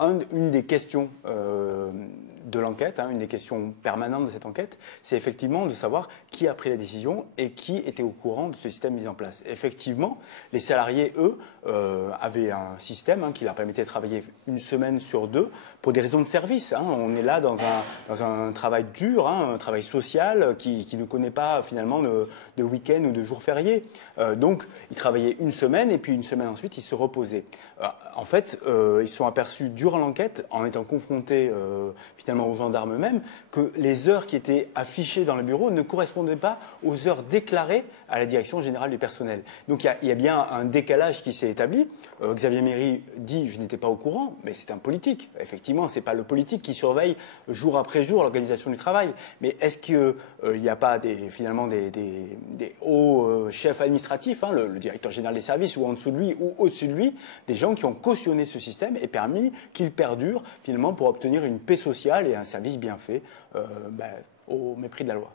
une des questions de l'enquête, une des questions permanentes de cette enquête, c'est effectivement de savoir qui a pris la décision et qui était au courant de ce système mis en place. Effectivement, les salariés, eux, avaient un système qui leur permettait de travailler une semaine sur deux pour des raisons de service. On est là dans un travail dur, un travail social qui ne connaît pas finalement de week-end ou de jours fériés. Donc, ils travaillaient une semaine et puis une semaine ensuite, ils se reposaient. En fait, ils se sont aperçus durant l'enquête, en étant confrontés finalement aux gendarmes eux-mêmes, que les heures qui étaient affichées dans le bureau ne correspondaient pas aux heures déclarées à la direction générale du personnel. Donc il y a bien un décalage qui s'est établi. Xavier Méry dit « je n'étais pas au courant », mais c'est un politique. Effectivement, ce n'est pas le politique qui surveille jour après jour l'organisation du travail. Mais est-ce qu'il n'y a pas finalement des hauts chefs administratifs, le directeur général des services ou en dessous de lui ou au-dessus de lui, des gens qui ont cautionné ce système et permis qu'il perdure finalement pour obtenir une paix sociale et un service bien fait au mépris de la loi.